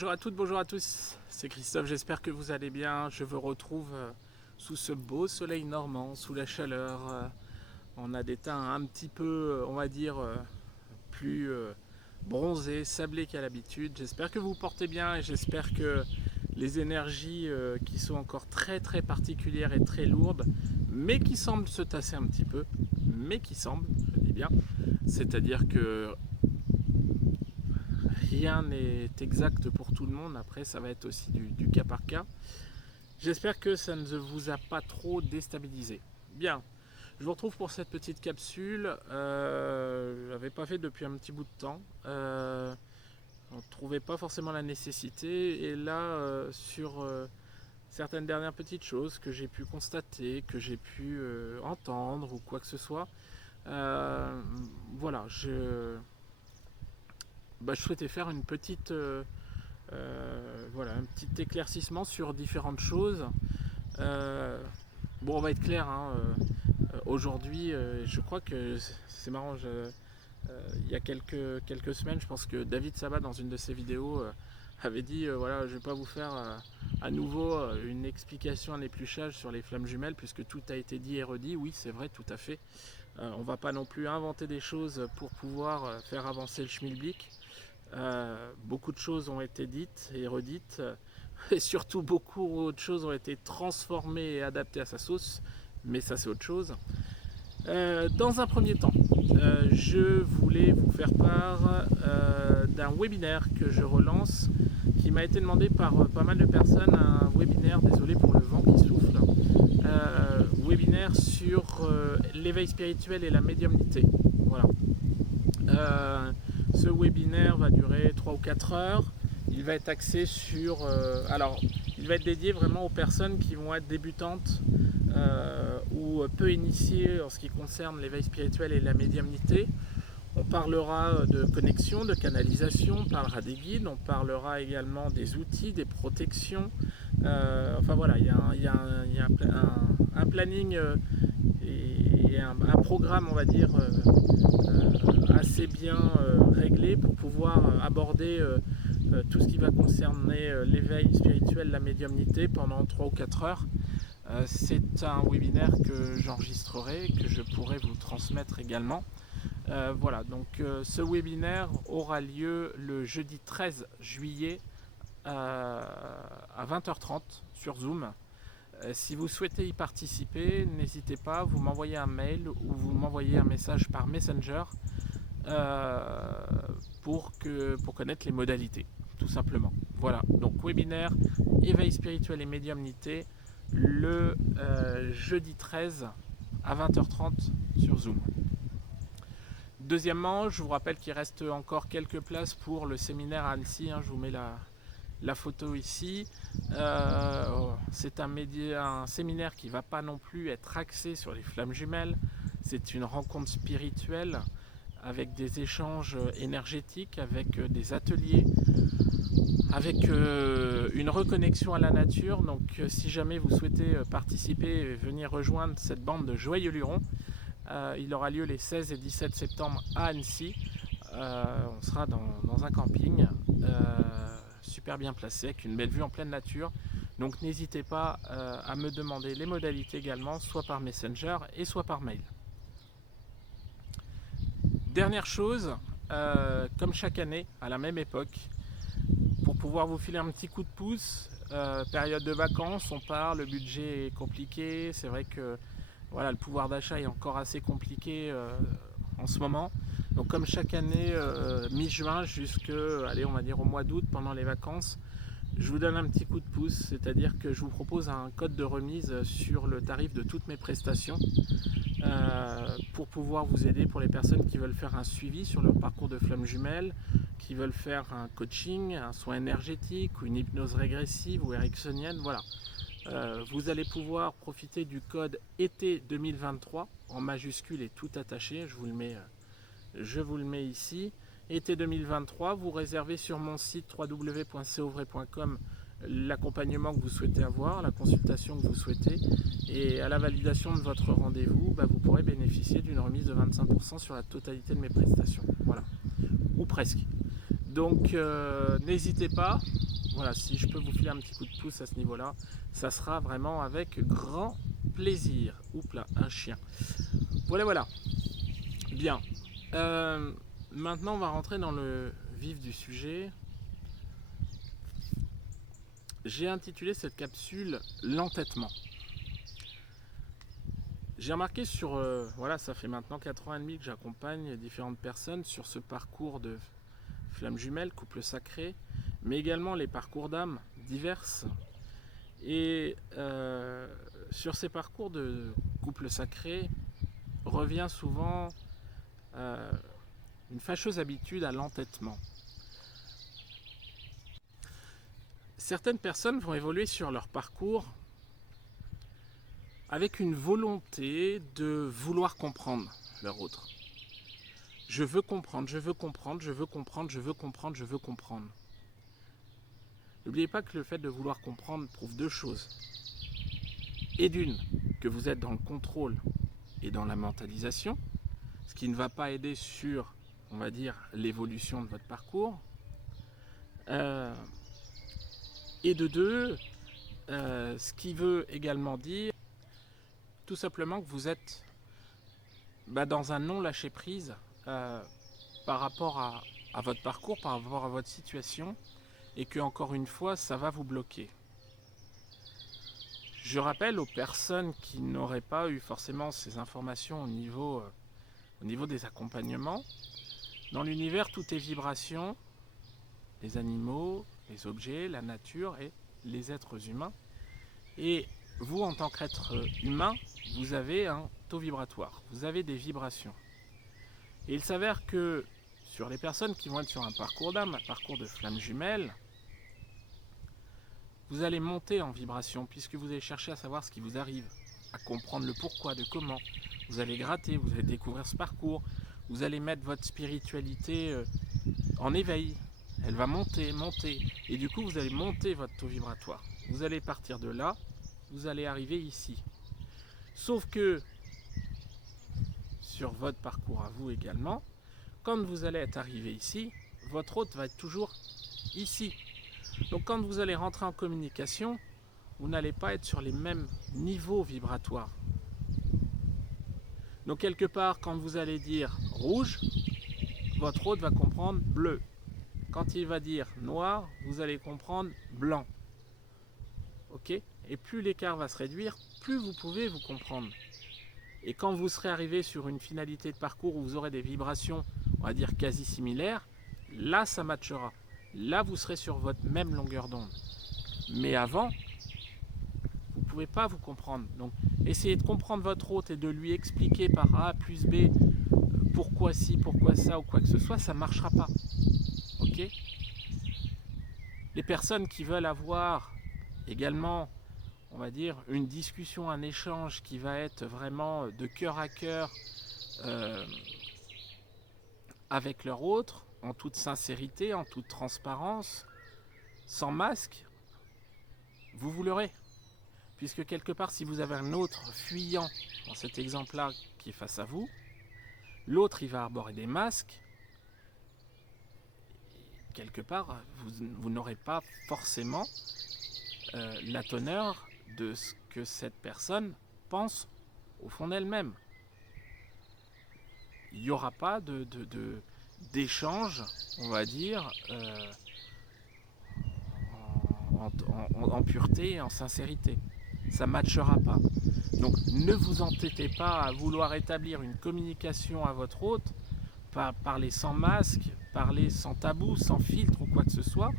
Bonjour à toutes, bonjour à tous, c'est Christophe, j'espère que vous allez bien. Je vous retrouve sous ce beau soleil normand, sous la chaleur. On a des teints un petit peu, on va dire, plus bronzés, sablés qu'à l'habitude. J'espère que vous vous portez bien et j'espère que les énergies qui sont encore très très particulières et très lourdes, mais qui semblent se tasser un petit peu, mais qui semblent, je dis bien, c'est-à-dire que rien n'est exact pour tout le monde, après ça va être aussi du cas par cas. J'espère que ça ne vous a pas trop déstabilisé. Bien, je vous retrouve pour cette petite capsule. Je l'avais pas fait depuis un petit bout de temps. On ne trouvait pas forcément la nécessité. Et là, sur certaines dernières petites choses que j'ai pu constater, que j'ai pu entendre ou quoi que ce soit, voilà, je souhaitais faire une petite, voilà, un petit éclaircissement sur différentes choses. Bon, on va être clair, hein, aujourd'hui, je crois que c'est marrant. Il y a quelques semaines, je pense que David Sabat, dans une de ses vidéos, avait dit voilà, je ne vais pas vous faire à nouveau une explication, un épluchage sur les flammes jumelles, puisque tout a été dit et redit. Oui, c'est vrai, tout à fait. On ne va pas non plus inventer des choses pour pouvoir faire avancer le schmilblick. Beaucoup de choses ont été dites et redites, et surtout beaucoup de choses ont été transformées et adaptées à sa sauce, mais ça c'est autre chose. Dans un premier temps, je voulais vous faire part d'un webinaire que je relance, qui m'a été demandé par pas mal de personnes, un webinaire, désolé pour le vent qui souffle, webinaire sur l'éveil spirituel et la médiumnité. Voilà. Ce webinaire va durer 3 ou 4 heures. Il va être axé sur... alors, il va être dédié vraiment aux personnes qui vont être débutantes ou peu initiées en ce qui concerne l'éveil spirituel et la médiumnité. On parlera de connexion, de canalisation, on parlera des guides, on parlera également des outils, des protections. Enfin voilà, il y a un planning et un programme, on va dire, assez bien réglé pour pouvoir aborder tout ce qui va concerner l'éveil spirituel, la médiumnité pendant 3 ou 4 heures. C'est un webinaire que j'enregistrerai, que je pourrai vous transmettre également. Voilà, donc ce webinaire aura lieu le jeudi 13 juillet à 20h30 sur Zoom. Si vous souhaitez y participer, n'hésitez pas, vous m'envoyez un mail ou vous m'envoyez un message par Messenger pour connaître les modalités, tout simplement. Voilà, donc webinaire, éveil spirituel et médiumnité, le jeudi 13 à 20h30 sur Zoom. Deuxièmement, je vous rappelle qu'il reste encore quelques places pour le séminaire à Annecy, hein, je vous mets la photo ici. C'est un séminaire qui ne va pas non plus être axé sur les flammes jumelles. C'est une rencontre spirituelle avec des échanges énergétiques, avec des ateliers, avec une reconnexion à la nature. Donc si jamais vous souhaitez participer et venir rejoindre cette bande de joyeux lurons, il aura lieu les 16 et 17 septembre à Annecy. On sera dans un camping super bien placé, avec une belle vue en pleine nature. Donc n'hésitez pas à me demander les modalités également, soit par Messenger et soit par mail. Dernière chose, comme chaque année, à la même époque, pour pouvoir vous filer un petit coup de pouce, période de vacances, on part, le budget est compliqué, c'est vrai que voilà, le pouvoir d'achat est encore assez compliqué en ce moment. Donc comme chaque année, mi-juin allez, on va dire au mois d'août, pendant les vacances, je vous donne un petit coup de pouce, c'est-à-dire que je vous propose un code de remise sur le tarif de toutes mes prestations pour pouvoir vous aider pour les personnes qui veulent faire un suivi sur leur parcours de flamme jumelle, qui veulent faire un coaching, un soin énergétique ou une hypnose régressive ou ericksonienne, voilà. Vous allez pouvoir profiter du code été 2023 en majuscule et tout attaché, je vous le mets ici. Été 2023, vous réservez sur mon site www.ceauvray.com l'accompagnement que vous souhaitez avoir, la consultation que vous souhaitez, et à la validation de votre rendez-vous, vous pourrez bénéficier d'une remise de 25% sur la totalité de mes prestations. Voilà, ou presque. Donc n'hésitez pas, voilà, si je peux vous filer un petit coup de pouce à ce niveau-là, ça sera vraiment avec grand plaisir. Oups là, un chien. Voilà. Bien. Maintenant, on va rentrer dans le vif du sujet. J'ai intitulé cette capsule l'entêtement. J'ai remarqué voilà, ça fait maintenant 4 ans et demi que j'accompagne différentes personnes sur ce parcours de flammes jumelles, couple sacré, mais également les parcours d'âmes diverses. Et sur ces parcours de couple sacré revient souvent une fâcheuse habitude à l'entêtement. Certaines personnes vont évoluer sur leur parcours avec une volonté de vouloir comprendre leur autre. Je veux comprendre. N'oubliez pas que le fait de vouloir comprendre prouve 2 choses. Et d'une, que vous êtes dans le contrôle et dans la mentalisation, ce qui ne va pas aider sur, on va dire, l'évolution de votre parcours. Et de 2, ce qui veut également dire tout simplement que vous êtes dans un non-lâcher-prise par rapport à votre parcours, par rapport à votre situation, et que, encore une fois, ça va vous bloquer. Je rappelle aux personnes qui n'auraient pas eu forcément ces informations au niveau des accompagnements, dans l'univers, tout est vibration, les animaux, les objets, la nature et les êtres humains. Et vous, en tant qu'être humain, vous avez un taux vibratoire, vous avez des vibrations. Et il s'avère que sur les personnes qui vont être sur un parcours d'âme, un parcours de flammes jumelles, vous allez monter en vibration puisque vous allez chercher à savoir ce qui vous arrive, à comprendre le pourquoi, de comment. Vous allez gratter, vous allez découvrir ce parcours, vous allez mettre votre spiritualité en éveil. Elle va monter, et du coup vous allez monter votre taux vibratoire. Vous allez partir de là, vous allez arriver ici. Sauf que sur votre parcours à vous également, quand vous allez être arrivé ici, votre hôte va être toujours ici. Donc quand vous allez rentrer en communication, vous n'allez pas être sur les mêmes niveaux vibratoires. Donc quelque part, quand vous allez dire rouge, votre hôte va comprendre bleu. Quand il va dire noir, vous allez comprendre blanc. Ok ? Et plus l'écart va se réduire, plus vous pouvez vous comprendre. Et quand vous serez arrivé sur une finalité de parcours où vous aurez des vibrations, on va dire quasi similaires, là ça matchera. Là vous serez sur votre même longueur d'onde. Mais avant, vous ne pouvez pas vous comprendre. Donc essayez de comprendre votre hôte et de lui expliquer par A plus B pourquoi ci, pourquoi ça ou quoi que ce soit, ça ne marchera pas. Ok ? Les personnes qui veulent avoir également, on va dire, une discussion, un échange qui va être vraiment de cœur à cœur avec leur autre, en toute sincérité, en toute transparence, sans masque, vous l'aurez. Puisque quelque part, si vous avez un autre fuyant, dans cet exemple-là qui est face à vous, l'autre il va arborer des masques, quelque part, vous n'aurez pas forcément la teneur de ce que cette personne pense au fond d'elle-même. Il n'y aura pas d'échange, on va dire, en pureté et en sincérité. Ça ne matchera pas. Donc ne vous entêtez pas à vouloir établir une communication à votre hôte, parler sans masque, parler sans tabou, sans filtre ou quoi que ce soit.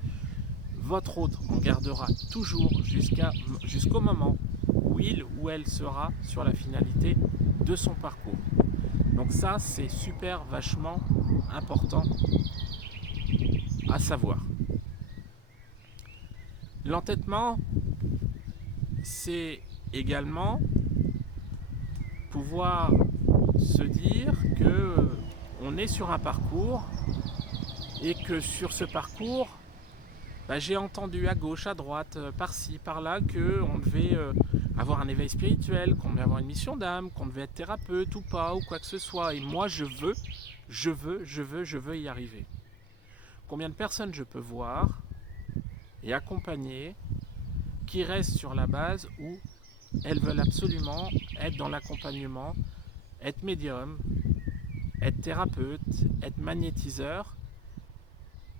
Votre hôte en gardera toujours jusqu'au moment où il ou elle sera sur la finalité de son parcours. Donc ça, c'est super vachement important à savoir. L'entêtement, c'est également pouvoir se dire que on est sur un parcours et que sur ce parcours, j'ai entendu à gauche, à droite, par-ci, par-là, qu'on devait avoir un éveil spirituel, qu'on devait avoir une mission d'âme, qu'on devait être thérapeute ou pas, ou quoi que ce soit. Et moi, je veux y arriver. combien de personnes je peux voir et accompagner qui restent sur la base où elles veulent absolument être dans l'accompagnement, être médium, être thérapeute, être magnétiseur,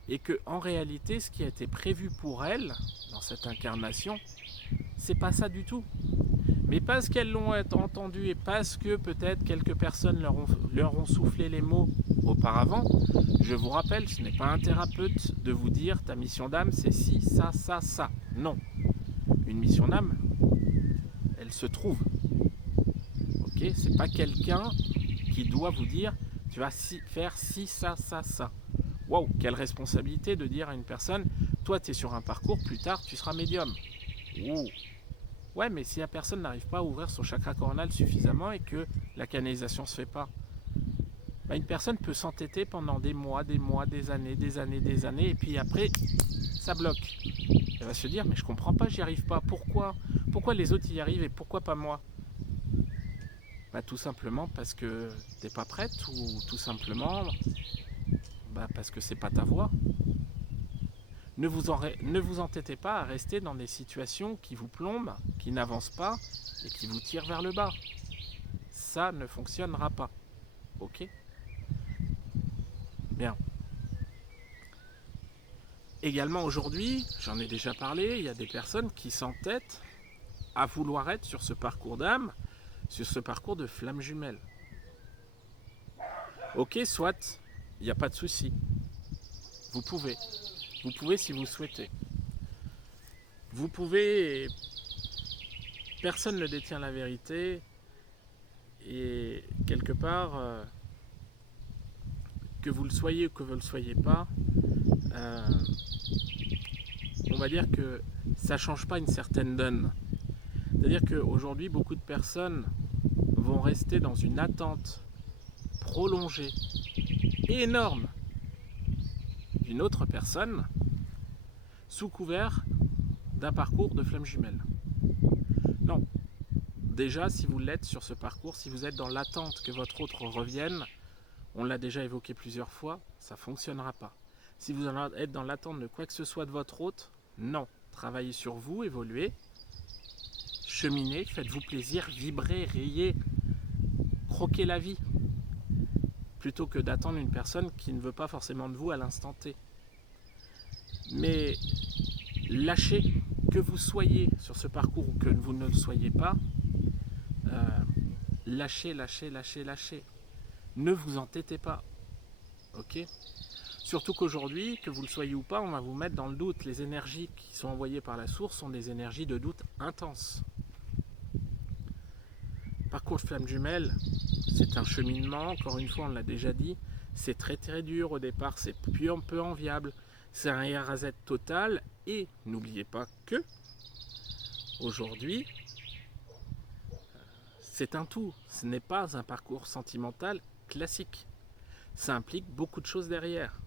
et que en réalité ce qui a été prévu pour elles dans cette incarnation, c'est pas ça du tout. Mais parce qu'elles l'ont entendu et parce que peut-être quelques personnes leur ont soufflé les mots auparavant, je vous rappelle, ce n'est pas un thérapeute de vous dire ta mission d'âme c'est ci, ça, ça, ça. Non. Une mission d'âme, elle se trouve. Ok, c'est pas quelqu'un qui doit vous dire tu vas faire ci, ça, ça, ça. Waouh, quelle responsabilité de dire à une personne toi tu es sur un parcours, plus tard tu seras médium. Ouh. Ouais, mais si la personne n'arrive pas à ouvrir son chakra coronal suffisamment et que la canalisation ne se fait pas, bah une personne peut s'entêter pendant des mois, des années, et puis après, ça bloque. Elle va se dire, mais je comprends pas, j'y arrive pas. Pourquoi les autres y arrivent et pourquoi pas moi? Bah tout simplement parce que t'es pas prête, ou tout simplement parce que c'est pas ta voie. Ne vous entêtez pas à rester dans des situations qui vous plombent, qui n'avancent pas et qui vous tirent vers le bas. Ça ne fonctionnera pas. Ok? Bien. Également aujourd'hui, j'en ai déjà parlé, il y a des personnes qui s'entêtent à vouloir être sur ce parcours d'âme, sur ce parcours de flamme jumelle. Ok, soit, il n'y a pas de souci. Vous pouvez si vous souhaitez. Vous pouvez, personne ne détient la vérité, et quelque part, que vous le soyez ou que vous ne le soyez pas, on va dire que ça ne change pas une certaine donne. C'est-à-dire qu'aujourd'hui, beaucoup de personnes vont rester dans une attente prolongée, énorme, d'une autre personne, sous couvert d'un parcours de flamme jumelle. Non. Déjà, si vous l'êtes sur ce parcours, si vous êtes dans l'attente que votre autre revienne, on l'a déjà évoqué plusieurs fois, ça ne fonctionnera pas. Si vous êtes dans l'attente de quoi que ce soit de votre hôte, non. Travaillez sur vous, évoluez, cheminez, faites-vous plaisir, vibrez, riez, croquez la vie, plutôt que d'attendre une personne qui ne veut pas forcément de vous à l'instant T. Mais lâchez, que vous soyez sur ce parcours ou que vous ne le soyez pas, lâchez. Ne vous entêtez pas. Ok ? Surtout qu'aujourd'hui, que vous le soyez ou pas, on va vous mettre dans le doute. Les énergies qui sont envoyées par la source sont des énergies de doute intenses. Parcours de flamme jumelle, c'est un cheminement, encore une fois on l'a déjà dit, c'est très très dur au départ, c'est peu enviable, c'est un RAZ total, et n'oubliez pas que aujourd'hui c'est un tout, ce n'est pas un parcours sentimental classique, ça implique beaucoup de choses derrière.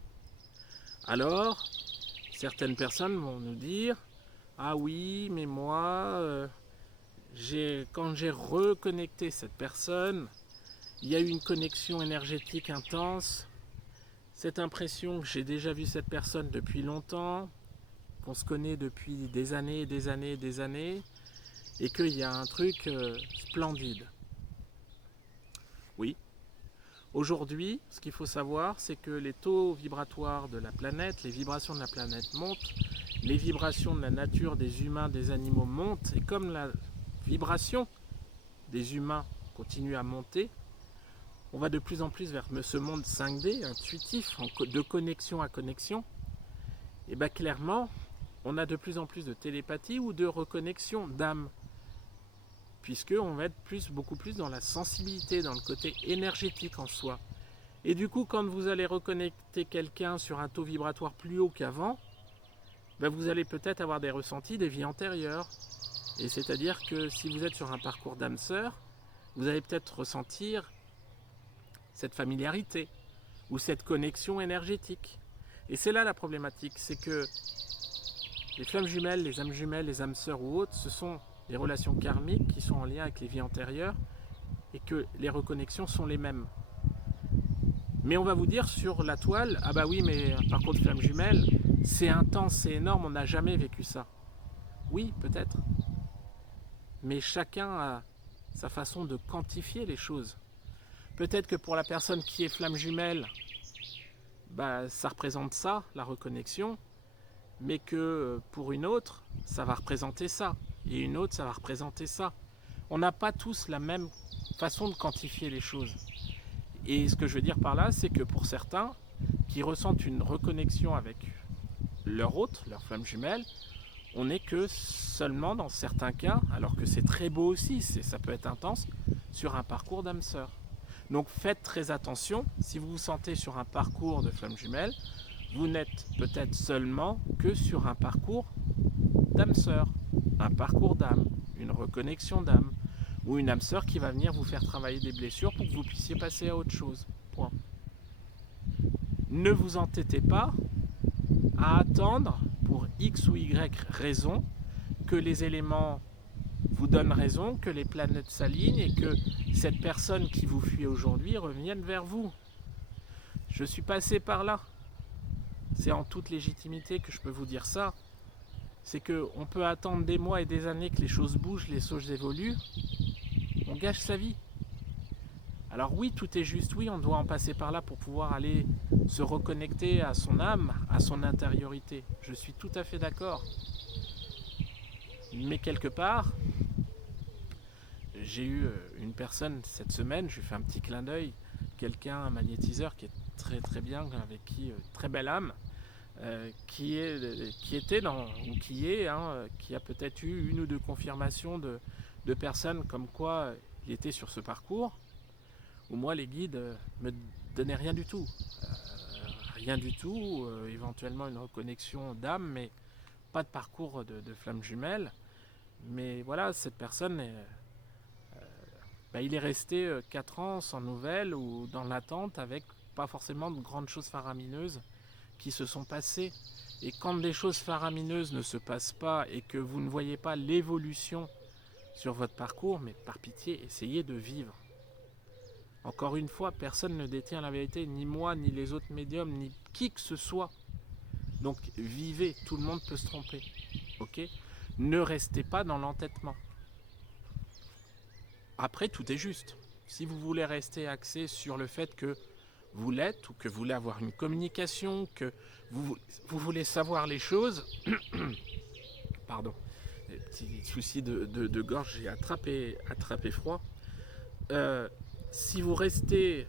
Alors, certaines personnes vont nous dire « Ah oui, mais moi, quand j'ai reconnecté cette personne, il y a eu une connexion énergétique intense. Cette impression que j'ai déjà vu cette personne depuis longtemps, qu'on se connaît depuis des années, et qu'il y a un truc splendide. » Oui. Aujourd'hui, ce qu'il faut savoir, c'est que les taux vibratoires de la planète, les vibrations de la planète montent, les vibrations de la nature, des humains, des animaux montent, et comme la vibration des humains continue à monter, on va de plus en plus vers ce monde 5D, intuitif, de connexion à connexion, et bien clairement, on a de plus en plus de télépathie ou de reconnexion d'âme, puisqu'on va être beaucoup plus dans la sensibilité, dans le côté énergétique en soi. Et du coup, quand vous allez reconnecter quelqu'un sur un taux vibratoire plus haut qu'avant, ben vous allez peut-être avoir des ressentis des vies antérieures. Et c'est-à-dire que si vous êtes sur un parcours d'âme sœur, vous allez peut-être ressentir cette familiarité ou cette connexion énergétique. Et c'est là la problématique, c'est que les flammes jumelles, les âmes sœurs ou autres, ce sont des relations karmiques qui sont en lien avec les vies antérieures et que les reconnexions sont les mêmes. Mais on va vous dire sur la toile, ah bah oui, mais un parcours de flamme jumelle, c'est intense, c'est énorme, on n'a jamais vécu ça. Oui, peut-être. Mais chacun a sa façon de quantifier les choses. Peut-être que pour la personne qui est flamme jumelle, bah, ça représente ça, la reconnexion, mais que pour une autre, ça va représenter ça, et une autre, ça va représenter ça. On n'a pas tous la même façon de quantifier les choses. Et ce que je veux dire par là, c'est que pour certains qui ressentent une reconnexion avec leur hôte, leur flamme jumelle, on n'est que seulement dans certains cas, alors que c'est très beau aussi, ça peut être intense, sur un parcours d'âme sœur. Donc faites très attention, si vous vous sentez sur un parcours de flamme jumelle, vous n'êtes peut-être seulement que sur un parcours d'âme sœur, un parcours d'âme, une reconnexion d'âme, ou une âme sœur qui va venir vous faire travailler des blessures pour que vous puissiez passer à autre chose. Point. Ne vous entêtez pas à attendre pour X ou Y raison que les éléments vous donnent raison, que les planètes s'alignent et que cette personne qui vous fuit aujourd'hui revienne vers vous. Je suis passé par là. C'est en toute légitimité que je peux vous dire ça. C'est qu'on peut attendre des mois et des années que les choses bougent, les choses évoluent. On gâche sa vie. Alors oui, tout est juste, oui, on doit en passer par là pour pouvoir aller se reconnecter à son âme, à son intériorité. Je suis tout à fait d'accord. Mais quelque part, j'ai eu une personne cette semaine, je lui fais un petit clin d'œil, quelqu'un, un magnétiseur qui est très très bien, avec qui, très belle âme, qui était dans, ou qui est, qui a peut-être eu une ou deux confirmations de personnes comme quoi il était sur ce parcours, où moi les guides me donnaient rien du tout. Rien du tout, éventuellement une reconnexion d'âme, mais pas de parcours de flamme jumelle. Mais voilà, cette personne, il est resté 4 ans sans nouvelles ou dans l'attente avec pas forcément de grandes choses faramineuses qui se sont passées. Et quand des choses faramineuses ne se passent pas et que vous ne voyez pas l'évolution sur votre parcours, mais par pitié, essayez de vivre. Encore une fois, personne ne détient la vérité, ni moi, ni les autres médiums, ni qui que ce soit. Donc vivez, tout le monde peut se tromper. Ok ? Ne restez pas dans l'entêtement. Après, tout est juste. Si vous voulez rester axé sur le fait que vous l'êtes, ou que vous voulez avoir une communication, que vous voulez savoir les choses, pardon, petit souci de gorge, j'ai attrapé froid. Si vous restez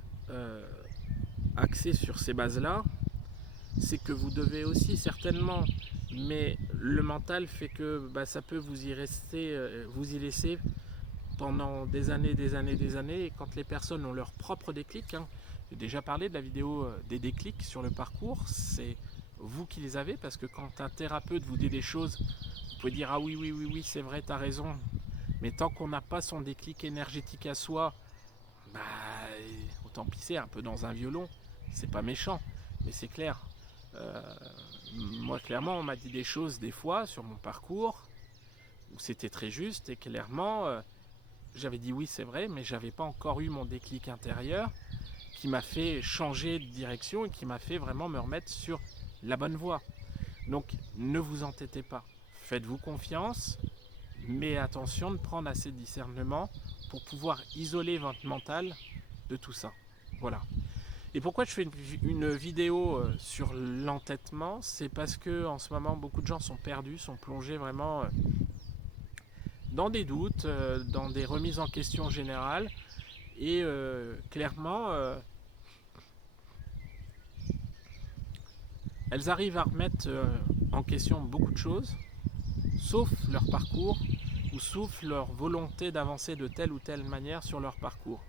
axé sur ces bases-là, c'est que vous devez aussi certainement, mais le mental fait que ça peut vous y rester, vous y laisser pendant des années, et quand les personnes ont leur propre déclic, j'ai déjà parlé de la vidéo des déclics sur le parcours, c'est vous qui les avez, parce que quand un thérapeute vous dit des choses, vous pouvez dire ah oui, c'est vrai, t'as raison, mais tant qu'on n'a pas son déclic énergétique à soi, autant pisser un peu dans un violon, c'est pas méchant, mais c'est clair. Moi clairement on m'a dit des choses des fois sur mon parcours où c'était très juste et clairement j'avais dit oui c'est vrai, mais j'avais pas encore eu mon déclic intérieur qui m'a fait changer de direction et qui m'a fait vraiment me remettre sur la bonne voie. Donc ne vous entêtez pas, faites-vous confiance, mais attention de prendre assez de discernement pour pouvoir isoler votre mental de tout ça. Voilà. Et pourquoi je fais une vidéo sur l'entêtement, c'est parce que en ce moment beaucoup de gens sont perdus, sont plongés vraiment dans des doutes, dans des remises en question générales, et clairement elles arrivent à remettre en question beaucoup de choses, sauf leur parcours, ou sauf leur volonté d'avancer de telle ou telle manière sur leur parcours.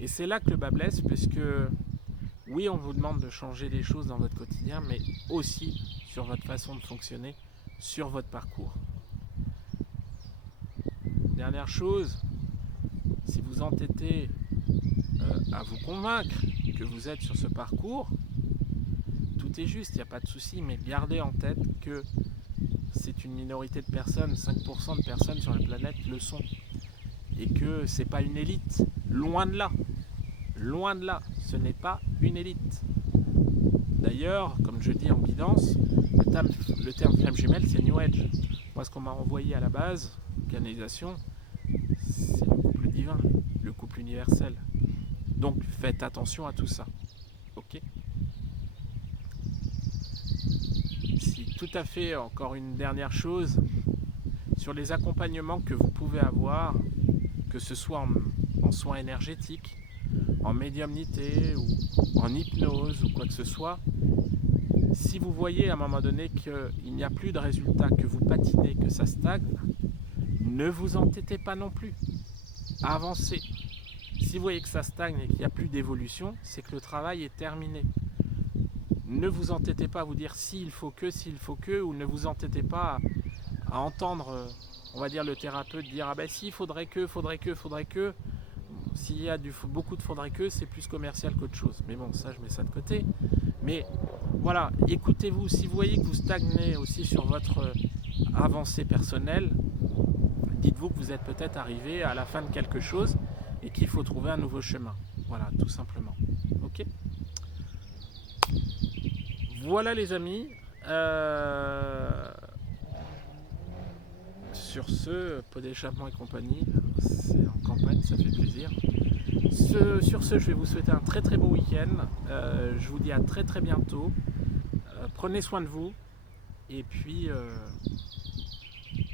Et c'est là que le bas blesse, puisque oui, on vous demande de changer les choses dans votre quotidien, mais aussi sur votre façon de fonctionner, sur votre parcours. Dernière chose, si vous entêtez à vous convaincre que vous êtes sur ce parcours, tout est juste, il n'y a pas de souci, mais gardez en tête que c'est une minorité de personnes, 5% de personnes sur la planète le sont. Et que c'est pas une élite, loin de là, ce n'est pas une élite. D'ailleurs, comme je dis en guidance, le terme flamme jumelle, c'est New Age. Moi, ce qu'on m'a envoyé à la base, canalisation, c'est le couple divin, le couple universel. Donc, faites attention à tout ça. Ok ? Si tout à fait, encore une dernière chose, sur les accompagnements que vous pouvez avoir, que ce soit en soins énergétiques, en médiumnité ou en hypnose ou quoi que ce soit, si vous voyez à un moment donné qu'il n'y a plus de résultat, que vous patinez, que ça stagne, ne vous entêtez pas non plus. Avancez. Si vous voyez que ça stagne et qu'il n'y a plus d'évolution, c'est que le travail est terminé. Ne vous entêtez pas à vous dire s'il faut que, ou ne vous entêtez pas à entendre, on va dire, le thérapeute dire ah ben si, faudrait que. S'il y a beaucoup de faudrait que, c'est plus commercial qu'autre chose. Mais bon, ça, je mets ça de côté. Mais voilà, écoutez-vous. Si vous voyez que vous stagnez aussi sur votre avancée personnelle, dites-vous que vous êtes peut-être arrivé à la fin de quelque chose et qu'il faut trouver un nouveau chemin. Voilà, tout simplement. Ok ? Voilà les amis. Sur ce, pot d'échappement et compagnie, c'est en campagne, ça fait plaisir. Sur ce, je vais vous souhaiter un très très bon week-end. Je vous dis à très très bientôt. Prenez soin de vous. Et puis,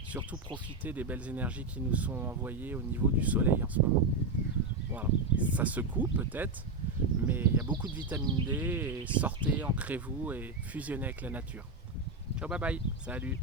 surtout profitez des belles énergies qui nous sont envoyées au niveau du soleil en ce moment. Voilà. Ça secoue peut-être, mais il y a beaucoup de vitamine D. Et sortez, ancrez-vous et fusionnez avec la nature. Ciao, bye bye. Salut.